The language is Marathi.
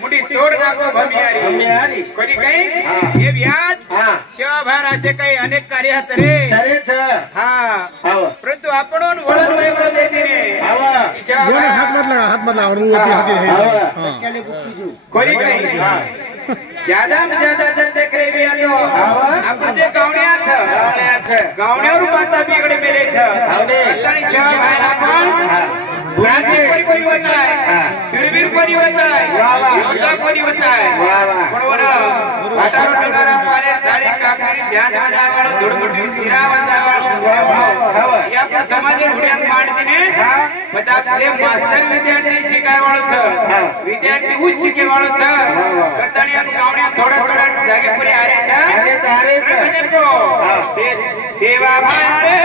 मुडी तोड नाको भमियारी कोणी काही हे व्याज शिवाभाराचे काही अनेक कार्य आहेत रे हा परंतु आपण वळण वेगळं देते रे हात मधला कोणी काही ज्यादा ज्यादा जर देख रे भी आलो आपण जे गावण्यावर पाता बिगडे मेले आणि शिवाभार आपण क्रांतिकारी कोणी होता है शूरवीर कोणी होता है योद्धा कोणी होता है पण हजारो टकारा पारे थाळी काकरी ध्यान वाजावाळ धुडमुटी शिरा वाजावाळ या पण समाज हुड्यांग मांडतीने पचास ते मास्टर विद्यार्थी शिकायवाळो छ विद्यार्थी उच्च शिकेवाळो छ करताणी आपण गावण्या थोडा थोडा जागे पुरी आरे सेवा भारे